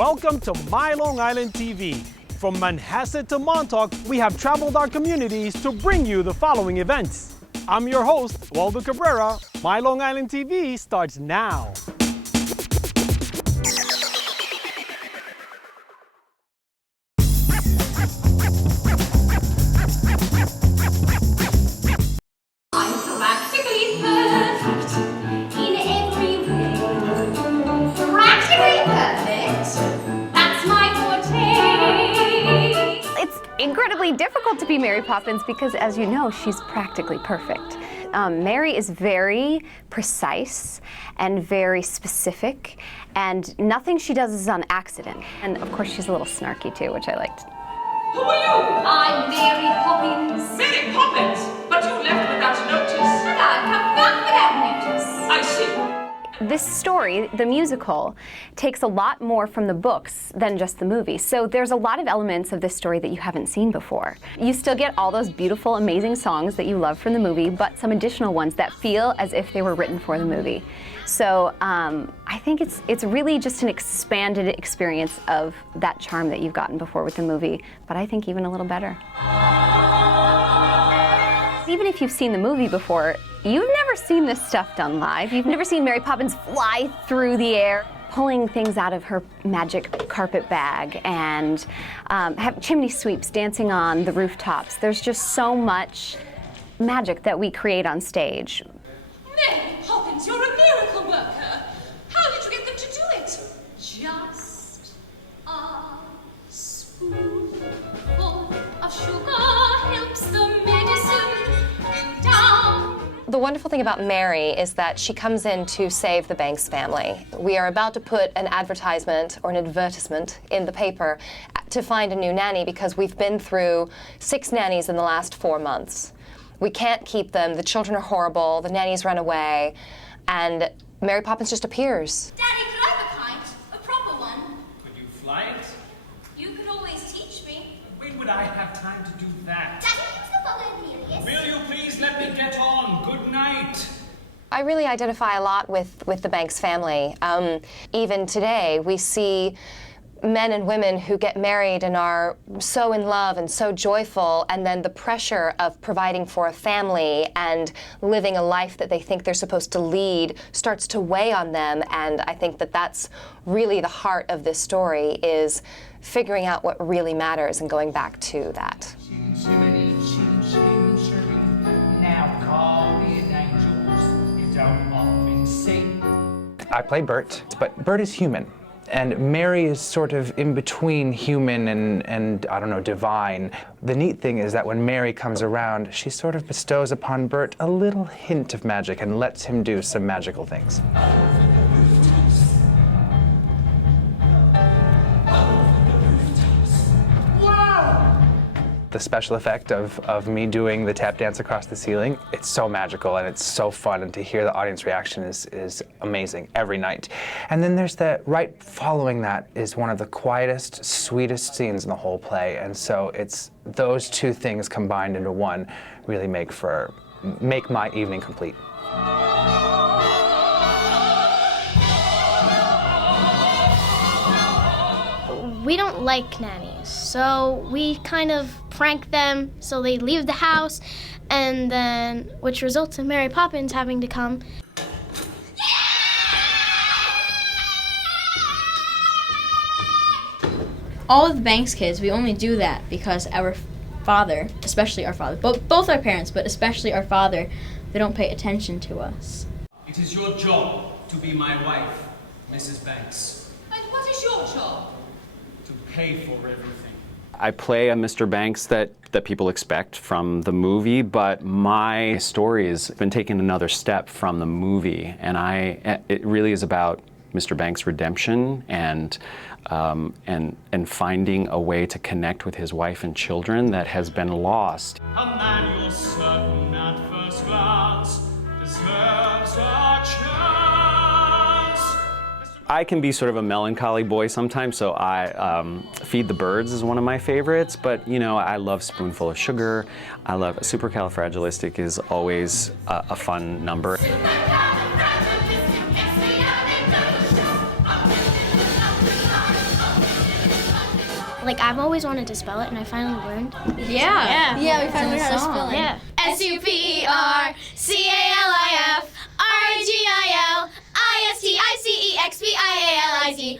Welcome to My Long Island TV. From Manhasset to Montauk, we have traveled our communities to bring you the following events. I'm your host, Waldo Cabrera. My Long Island TV starts now. Incredibly difficult to be Mary Poppins because, as you know, she's practically perfect. Mary is very precise and very specific, and nothing she does is on accident. And of course, she's a little snarky too, which I liked. Who are you? I'm Mary Poppins. Mary Poppins? But you left without notice. And I come back without notice. I see. This story, the musical, takes a lot more from the books than just the movie. So there's a lot of elements of this story that you haven't seen before. You still get all those beautiful, amazing songs that you love from the movie, but some additional ones that feel as if they were written for the movie. So I think it's really just an expanded experience of that charm that you've gotten before with the movie, but I think even a little better. Even if you've seen the movie before, you've never seen this stuff done live. You've never seen Mary Poppins fly through the air, pulling things out of her magic carpet bag, and have chimney sweeps dancing on the rooftops. There's just so much magic that we create on stage. Mary Poppins, you're a miracle worker. How did you get them to do it? Just a spoonful of sugar helps the medicine down. The wonderful thing about Mary is that she comes in to save the Banks family. We are about to put an advertisement or an advertisement in the paper to find a new nanny because we've been through 6 nannies in the last 4 months. We can't keep them, the children are horrible, the nannies run away, and Mary Poppins just appears. Daddy, could I have a kite? A proper one? Could you fly it? You could always teach me. When would I have time to do that? Daddy, who's the Volunteers? Will you please let me get on? Good night. I really identify a lot with the Banks family. Even today, we see men and women who get married and are so in love and so joyful, and then the pressure of providing for a family and living a life that they think they're supposed to lead starts to weigh on them, and I think that that's really the heart of this story, is figuring out what really matters and going back to that. Now call me an angels. You don't often sing. I play Bert, but Bert is human. And Mary is sort of in between human and I don't know, divine. The neat thing is that when Mary comes around, she sort of bestows upon Bert a little hint of magic and lets him do some magical things. The special effect of me doing the tap dance across the ceiling, it's so magical and it's so fun, and to hear the audience reaction is amazing every night. And then there's right following that is one of the quietest, sweetest scenes in the whole play, and so it's those two things combined into one really make my evening complete. We don't like nannies, so we kind of prank them so they leave the house, and then which results in Mary Poppins having to come. All of the Banks kids, we only do that because our father, especially our father, both our parents, but especially our father, they don't pay attention to us. It is your job to be my wife, Mrs. Banks. And what is your job? To pay for everything. I play a Mr. Banks that people expect from the movie, but my story has been taken another step from the movie, and it really is about Mr. Banks' redemption and finding a way to connect with his wife and children that has been lost. A man you're certain at first glance deserves a chance. I can be sort of a melancholy boy sometimes, so Feed the Birds is one of my favorites, but you know, I love Spoonful of Sugar. I love Supercalifragilistic is always a fun number. Like, I've always wanted to spell it, and I finally learned. Yeah, we finally It's had in a the spelling. Yeah. SUPERCALIFRAGILISTICEXPIALIZ